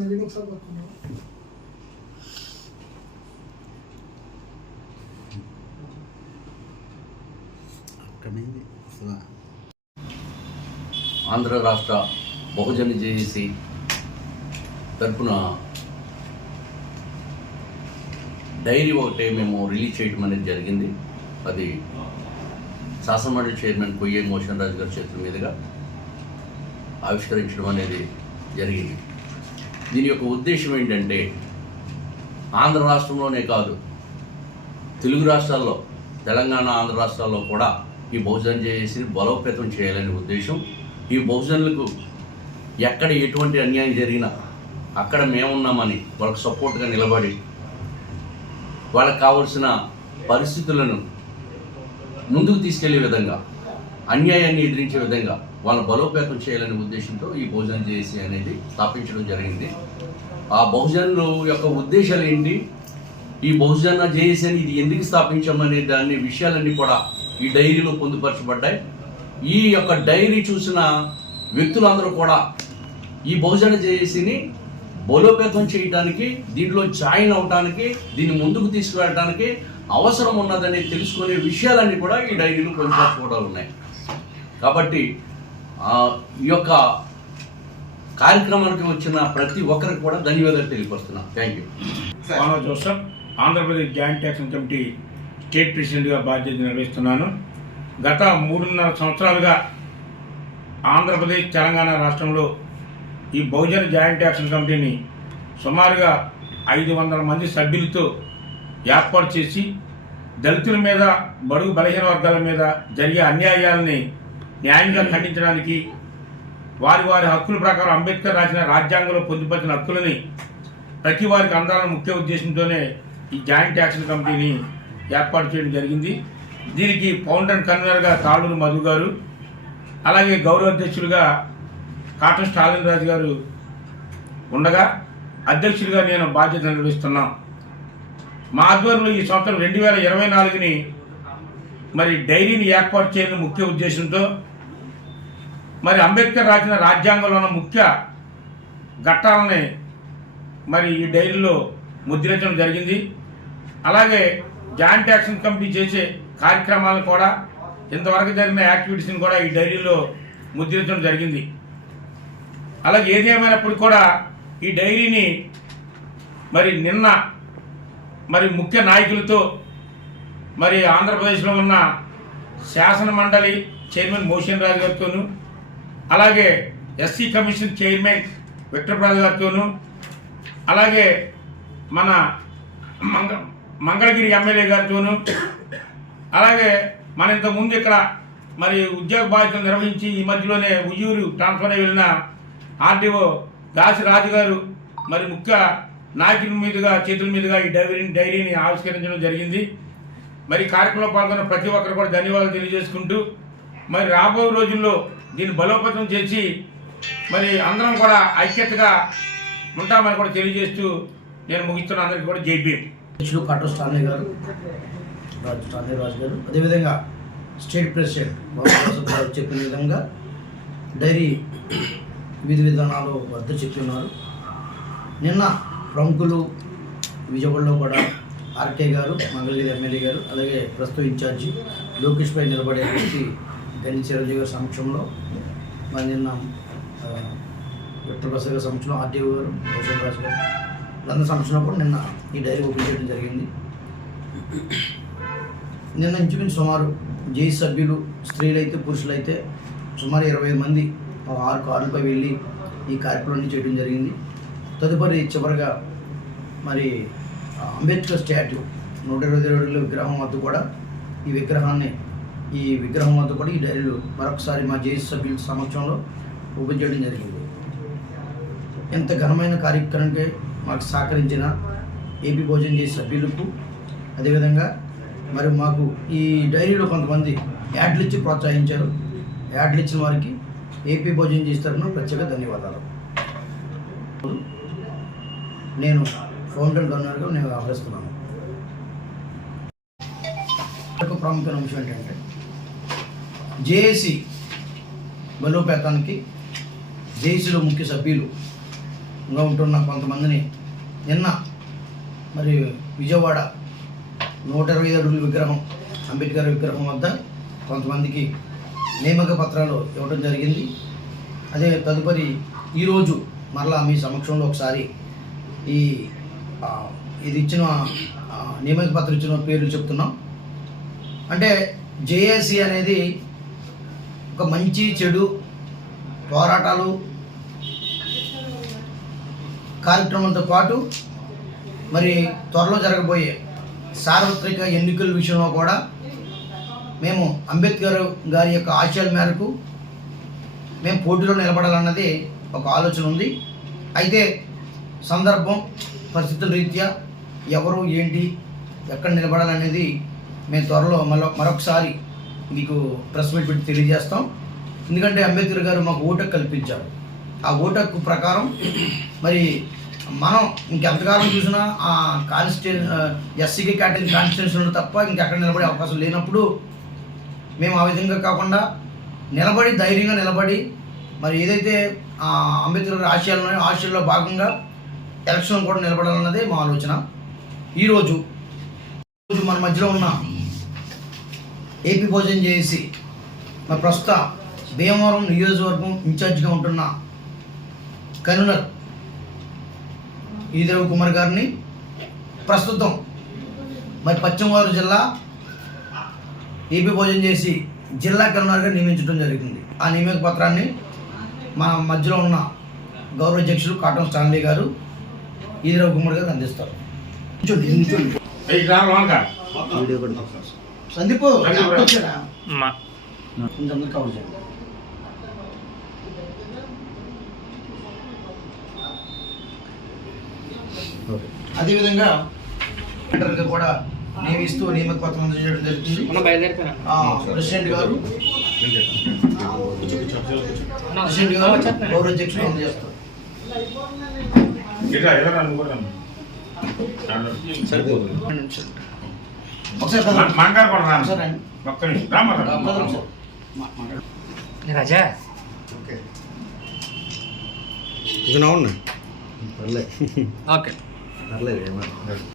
నవీన్ ఒకసారి పట్టుకున్నాను ఆంధ్ర రాష్ట్ర బహుజన జేఏసీ తరఫున డైరీ ఒకటే మేము రిలీజ్ చేయడం అనేది జరిగింది. అది శాసనమండలి చైర్మన్ కొయ్యే మోషన్ రాజు గారి చేతుల మీదుగా ఆవిష్కరించడం అనేది జరిగింది. దీని యొక్క ఉద్దేశం ఏంటంటే ఆంధ్ర రాష్ట్రంలోనే కాదు తెలుగు రాష్ట్రాల్లో తెలంగాణ ఆంధ్ర రాష్ట్రాల్లో కూడా ఈ బహుజన చేసి బలోపేతం చేయాలనే ఉద్దేశం. ఈ బహుజనులకు ఎక్కడ ఎటువంటి అన్యాయం జరిగినా అక్కడ మేమున్నామని వాళ్ళకి సపోర్ట్గా నిలబడి వాళ్ళకి కావలసిన పరిస్థితులను ముందుకు తీసుకెళ్ళే విధంగా అన్యాయాన్ని ఎదిరించే విధంగా వాళ్ళని బలోపేతం చేయాలనే ఉద్దేశంతో ఈ భోజనం చేసి అనేది స్థాపించడం జరిగింది. ఆ బహుజనులు యొక్క ఉద్దేశాలు ఏంటి? ఈ బహుజన జేఏసీ అని ఇది ఎందుకు స్థాపించామనే దాని విషయాలన్నీ కూడా ఈ డైరీలో పొందుపరచబడ్డాయి. ఈ యొక్క డైరీ చూసిన వ్యక్తులందరూ కూడా ఈ బహుజన జేఏసీని బలోపేతం చేయడానికి దీంట్లో జాయిన్ అవడానికి దీన్ని ముందుకు తీసుకువెళ్ళడానికి అవసరం ఉన్నదని తెలుసుకునే విషయాలన్నీ కూడా ఈ డైరీలో పొందుపరచుకోవడాలు ఉన్నాయి కాబట్టి ఆ, ఈ యొక్క కార్యక్రమానికి వచ్చిన ప్రతి ఒక్కరికి కూడా ధన్యవాదాలు తెలియపరుస్తున్నాను థ్యాంక్ యూ మానవ Joseph Andhra Pradesh joint action committee state ప్రెసిడెంట్గా బాధ్యత నిర్వహిస్తున్నాను. గత మూడున్నర సంవత్సరాలుగా ఆంధ్రప్రదేశ్ తెలంగాణ రాష్ట్రంలో ఈ బహుజన జాయింట్ యాక్షన్ కమిటీని సుమారుగా ఐదు వందల మంది సభ్యులతో ఏర్పాటు చేసి దళితుల మీద బడుగు బలహీన వర్గాల మీద జరిగే అన్యాయాలని న్యాయంగా ఖండించడానికి వారి వారి హక్కుల ప్రకారం అంబేద్కర్ రాసిన రాజ్యాంగంలో పొందుపరిచిన హక్కులని ప్రతి వారికి అందాలన్న ముఖ్య ఉద్దేశంతోనే ఈ జాయింట్ యాక్షన్ కమిటీని ఏర్పాటు చేయడం జరిగింది. దీనికి ఫౌండర్ కన్వీనర్గా తాళూరు మధు గారు అలాగే గౌరవ అధ్యక్షులుగా కాటన్ స్టాలిన్ రాజు గారు ఉండగా అధ్యక్షుడిగా నేను బాధ్యత నిర్వహిస్తున్నాం. మా ఆధ్వర్యంలో ఈ సంవత్సరం రెండు వేల ఇరవై నాలుగుని మరి డైరీని ఏర్పాటు చేయడం ముఖ్య ఉద్దేశంతో మరి అంబేద్కర్ రాసిన రాజ్యాంగంలో ఉన్న ముఖ్య ఘట్టాలని మరి ఈ డైరీలో ముద్రించడం జరిగింది. అలాగే జాయింట్ యాక్షన్ కమిటీ చేసే కార్యక్రమాలను కూడా ఇంతవరకు జరిగిన యాక్టివిటీస్ని కూడా ఈ డైరీలో ముద్రించడం జరిగింది. అలాగే ఏది కూడా ఈ డైరీని మరి నిన్న మరి ముఖ్య నాయకులతో మరి ఆంధ్రప్రదేశ్లో ఉన్న శాసన మండలి చైర్మన్ మోషన్ రాజు గారితోనూ అలాగే ఎస్సీ కమిషన్ చైర్మన్ విక్టర్ప్రసాద్ గారితోనూ అలాగే మన మంగ మంగళగిరి ఎమ్మెల్యే గారితోనూ అలాగే మన ఇంతకుముందు ఇక్కడ మరి ఉద్యోగ బాధ్యతలు నిర్వహించి ఈ మధ్యలోనే ఉయ్యూరు ట్రాన్స్ఫర్ అయి వెళ్ళిన ఆర్డీఓ దాసి రాజు గారు మరి ముఖ్య నాయకుల మీదుగా చేతుల మీదుగా ఈ డైరీని డైరీని ఆవిష్కరించడం జరిగింది. మరి కార్యక్రమంలో పాల్గొన్న ప్రతి ఒక్కరు కూడా ధన్యవాదాలు తెలియజేసుకుంటూ మరి రాబోయే రోజుల్లో దీన్ని బలోపేతం చేసి మరి అందరం కూడా ఐక్యతగా ఉంటామని కూడా తెలియజేస్తూ నేను ముగిస్తున్న అందరికీ కూడా జై భీమ్. అధ్యక్షుడు కాటో స్టాన్లీ గారు రాజు స్టాన్లీ రాజు గారు అదేవిధంగా స్టేట్ ప్రెసిడెంట్ బాబు చెప్పిన విధంగా డైరీ విధి విధానాలు వద్ద చెప్తున్నారు. నిన్న ప్రముఖులు విజయవాడలో కూడా ఆర్కే గారు మంగళగిరి ఎమ్మెల్యే గారు అలాగే ప్రస్తుత ఇన్ఛార్జి లోకేష్ పై నిలబడే వ్యక్తి గని చిరంజీవి గారి సమక్షంలో మరి నిన్న విక్టర్ ప్రసాద్ గారి సమక్షంలో ఆర్టీఓ గారు రోషన్ రాజు గారు వీళ్ళందరి సమక్షంలో కూడా నిన్న ఈ డైరీ ఓపెన్ చేయడం జరిగింది. నిన్న ఇంచుమించు సుమారు జై సభ్యులు స్త్రీలైతే పురుషులైతే సుమారు ఇరవై మంది ఆరు కార్లపై వెళ్ళి ఈ కార్యక్రమాన్ని చేయడం జరిగింది. తదుపరి చివరిగా మరి అంబేద్కర్ స్టాట్యూ నూట ఇరవై అడుగుల విగ్రహం వద్ద కూడా ఈ విగ్రహాన్ని ఈ విగ్రహం వద్ద కూడా ఈ డైరీలు మరొకసారి మా జేఎస్ సభ్యుల సమక్షంలో ఓపెన్ చేయడం జరిగింది. ఎంత ఘనమైన కార్యక్రమానికి మాకు సహకరించిన ఏపీ భోజనం చేసే సభ్యులకు అదేవిధంగా మరి మాకు ఈ డైరీలో కొంతమంది యాడ్లు ఇచ్చి ప్రోత్సహించారు. యాడ్లు ఇచ్చిన వారికి ఏపీ భోజనం చేస్తారని ప్రత్యేక ధన్యవాదాలు. నేను ఫౌండర్ గవర్నర్గా నేను వ్యవహరిస్తున్నాను. ప్రాముఖ్యమైన అంశం ఏంటంటే జేఏసీ బలోపేతానికి జేఏసీలో ముఖ్య సభ్యులుగా ఉంటున్న కొంతమందిని నిన్న మరి విజయవాడ నూట ఇరవై ఐదు అడుగుల విగ్రహం అంబేద్కర్ విగ్రహం వద్ద కొంతమందికి నియామక పత్రాలు ఇవ్వడం జరిగింది. అదే తదుపరి ఈరోజు మరలా మీ సమక్షంలో ఒకసారి ఈ ఇది ఇచ్చిన నియామక పత్రం ఇచ్చిన పేర్లు చెప్తున్నాం. అంటే జేఏసీ అనేది ఒక మంచి చెడు పోరాటాలు కార్యక్రమంతో పాటు మరి త్వరలో జరగబోయే సార్వత్రిక ఎన్నికల విషయంలో కూడా మేము అంబేద్కర్ గారి యొక్క ఆశయాల మేరకు మేము పోటీలో నిలబడాలన్నది ఒక ఆలోచన ఉంది. అయితే సందర్భం పరిస్థితుల రీత్యా ఎవరు ఏంటి ఎక్కడ నిలబడాలనేది మేము త్వరలో మరో మరొకసారి మీకు ప్రెస్ మీట్ పెట్టి తెలియజేస్తాం. ఎందుకంటే అంబేద్కర్ గారు మాకు ఓటు కల్పించారు. ఆ ఓటు హక్కు ప్రకారం మరి మనం ఇంకెంతకాలం చూసినా ఆ కాన్స్టిట్యూ ఎస్సీకి క్యాటగిరీ కాన్స్టిట్యూషన్లో తప్ప ఇంకెక్కడ నిలబడే అవకాశం లేనప్పుడు మేము ఆ విధంగా కాకుండా నిలబడి ధైర్యంగా నిలబడి మరి ఏదైతే ఆ, అంబేద్కర్ గారి ఆశయాలు ఉన్నాయో ఆశయాల్లో భాగంగా ఎలక్షన్ కూడా నిలబడాలన్నదే మా ఆలోచన. ఈరోజు ఈరోజు మన మధ్యలో ఉన్న ఏపీ భోజనం చేసి మా ప్రస్తుత భీమవరం నియోజకవర్గం ఇన్ఛార్జిగా ఉంటున్న కన్వీనర్ ఈదేవ్ కుమార్ గారిని ప్రస్తుతం మరి పశ్చిమ గోదావరి జిల్లా ఏపీ భోజనం చేసి జిల్లా కన్వీనర్గా నియమించడం జరిగింది ఆ నియామక పత్రాన్ని మన మధ్యలో ఉన్న గౌరవ అధ్యక్షులు కాటన్ స్టాన్లీ గారు ఈదిరావు కుమార్ గారు అందిస్తారు. సందీప్? కొంచెం కవర్ చేయండి ఓకే. అదేవిధంగా సెక్రటరీగా కూడా నియమిస్తూ నియామక పత్రం అందజేయడం జరుగుతుంది. ఆ, ప్రెసిడెంట్ గారు. ప్రెసిడెంట్ గారు అందజేస్తారు. సరిపోతుంది. రాజా? అవును పర్లేదు ఓకే. పర్లేదు ఏమన్నా.